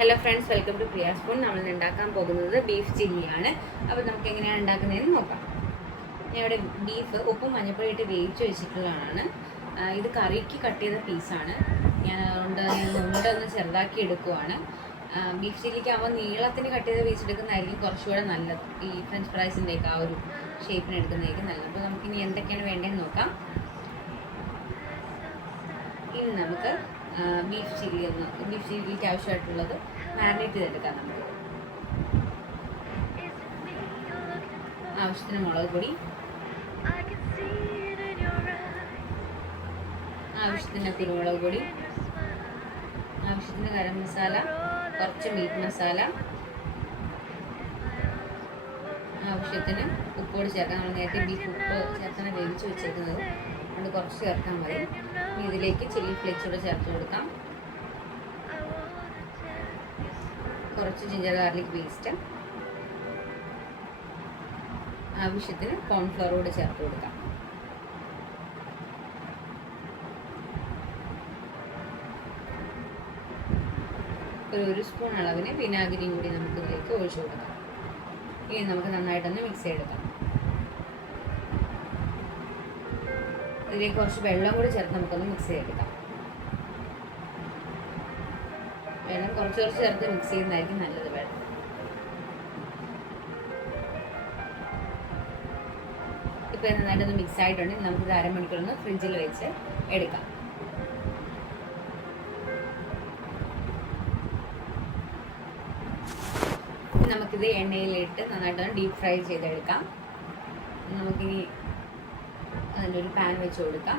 Hello friends welcome to Priya spoon നമ്മൾ ഉണ്ടാക്കാൻ പോകുന്നത് ബീഫ് ചില്ലിയാണ് അപ്പോൾ നമുക്ക് എങ്ങനെയാണ് ഉണ്ടാക്കുന്നതെന്ന് നോക്കാം. ഞാൻ ഇവിടെ ബീഫ് ഉപ്പും മഞ്ഞപ്പൊടി ഇട്ട് വേവിച്ച് വെച്ചിട്ടുള്ളതാണ്. ഇത് കറിക്ക് കട്ട് ചെയ്ത പീസാണ് ഞാൻ അതുകൊണ്ട് മുണ്ട ഒന്ന് ചെറുതാക്കി എടുക്കുവാണ്. ബീഫ് ചില്ലിക്ക് ആവുമ്പോൾ നീളത്തിന് കട്ട് ചെയ്ത പീസ് എടുക്കുന്നതായിരിക്കും കുറച്ചുകൂടെ നല്ലത്. ഈ ഫ്രഞ്ച് ഫ്രൈസിന്റെ ഒക്കെ ആ ഒരു ഷേപ്പിന് എടുക്കുന്നതായിരിക്കും നല്ലത്. അപ്പോൾ നമുക്കിനി എന്തൊക്കെയാണ് വേണ്ടതെന്ന് നോക്കാം. ഇനി നമുക്ക് ബീഫ് ചില്ലി ഒന്ന് ബീഫ് ചില്ലിക്ക് ആവശ്യമായിട്ടുള്ളത് മാരിനേറ്റ് ചെയ്തെടുക്കാം നമ്മൾ. ആവശ്യത്തിന് മുളക് പൊടി. ആവശ്യത്തിന് കുരുമുളക് പൊടി. ആവശ്യത്തിന് ഗരം മസാല കുറച്ച് മീറ്റ് മസാല. ആവശ്യത്തിന് ഉപ്പോട് ചേർക്കാം നമ്മൾ നേരത്തെ ബീഫ് ഉപ്പ് ചേർത്താണ് വേവിച്ച് വെച്ചേക്കുന്നത്. അതുകൊണ്ട് കുറച്ച് ചേർക്കാൻ ഇനി ഇതിലേക്ക് ചില്ലി ഫ്ലേക്സ് കൂടെ ചേർത്ത് കൊടുക്കാം. കുറച്ച് ജിഞ്ചർ ഗാർലിക് പേസ്റ്റ് ആവശ്യത്തിന് കോൺഫ്ലവർ കൂടെ ചേർത്ത് കൊടുക്കാം. ഒരു ഒരു സ്പൂൺ അളവിന് വിനാഗിരിയും കൂടി നമുക്ക് ഇതിലേക്ക് ഒഴിച്ചു കൊടുക്കാം. ഇനി നമുക്ക് നന്നായിട്ടൊന്ന് മിക്സ് ചെയ്തെടുക്കാം. ഇതിലേക്ക് കുറച്ച് വെള്ളം കൂടി ചേർത്ത് നമുക്കൊന്ന് മിക്സ് ചെയ്തെടുക്കാം. വെള്ളം കുറച്ച് കുറച്ച് ചേർത്ത് മിക്സ് ചെയ്യുന്നതായിരിക്കും നല്ലത് വെള്ളം ഇപ്പം നന്നായിട്ടൊന്ന് മിക്സ് ആയിട്ടുണ്ട്. ഇത് നമുക്കിത് അരമണിക്കൂറൊന്ന് ഫ്രിഡ്ജിൽ വെച്ച് എടുക്കാം. നമുക്കിത് എണ്ണയിലിട്ട് നന്നായിട്ടൊന്ന് ഡീപ് ഫ്രൈ ചെയ്തെടുക്കാം. നമുക്കിനി അതിലൊരു പാൻ വെച്ച് കൊടുക്കാം.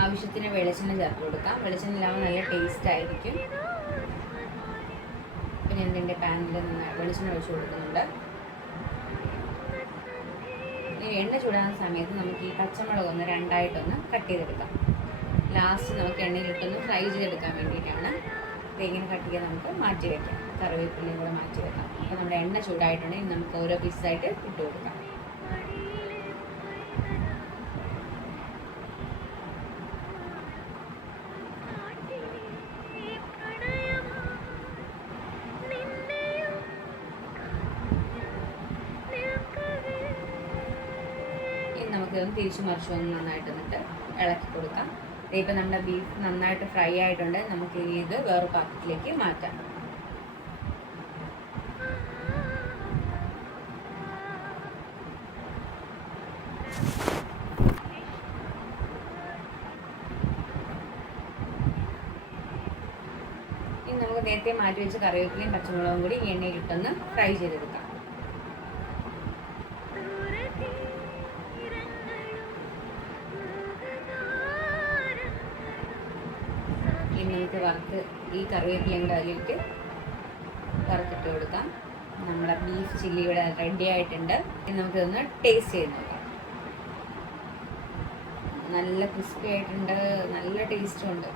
ആവശ്യത്തിന് വെളിച്ചെണ്ണ ചേർത്ത് കൊടുക്കാം. വെളിച്ചെണ്ണ ഇല്ലാതെ നല്ല ടേസ്റ്റ് ആയിരിക്കും. അപ്പം ഞാൻ എന്റെ പാനിൽ വെളിച്ചെണ്ണ ഒഴിച്ച് കൊടുക്കുന്നുണ്ട്. ഇനി എണ്ണ ചൂടാകുന്ന സമയത്ത് നമുക്ക് ഈ പച്ചമുളക് ഒന്ന് രണ്ടായിട്ടൊന്ന് കട്ട് ചെയ്തെടുക്കാം. ലാസ്റ്റ് നമുക്ക് എണ്ണയിലിട്ടൊന്ന് ഫ്രൈ ചെയ്തെടുക്കാൻ വേണ്ടിയിട്ടാണ്. ഇങ്ങനെ കട്ട് ചെയ്യാൻ നമുക്ക് മാറ്റി വെക്കാം. കറിവേപ്പിലയും കൂടെ മാറ്റി വെക്കാം. അപ്പോൾ നമ്മുടെ എണ്ണ ചൂടായിട്ടുണ്ടെങ്കിൽ നമുക്ക് ഓരോ പീസായിട്ട് ഇട്ട് കൊടുക്കാം. നമുക്കിതൊന്ന് തിരിച്ചു മറിച്ചു ഒന്ന് നന്നായിട്ട് ഇളക്കി കൊടുക്കാം. ഇപ്പം നമ്മുടെ ബീഫ് നന്നായിട്ട് ഫ്രൈ ആയിട്ടുണ്ട്. നമുക്ക് ഇനി ഇത് വേറെ പാത്രത്തിലേക്ക് മാറ്റാം. ഇനി നമുക്ക് നേരത്തെ മാറ്റി വെച്ച് കറിവേപ്പിലയും പച്ചമുളകും കൂടി ഈ എണ്ണയിലിട്ടൊന്ന് ഫ്രൈ ചെയ്തെടുക്കാം. നമുക്ക് വറുത്ത് ഈ കറിവേപ്പിലയുടെ അതിലേക്ക് വറുത്തിട്ട് കൊടുക്കാം. നമ്മുടെ ബീഫ് ചില്ലി ഇവിടെ റെഡി ആയിട്ടുണ്ട്. നമുക്കിതൊന്ന് ടേസ്റ്റ് ചെയ്ത് നോക്കാം. നല്ല ക്രിസ്പി ആയിട്ടുണ്ട് നല്ല ടേസ്റ്റും ഉണ്ട്.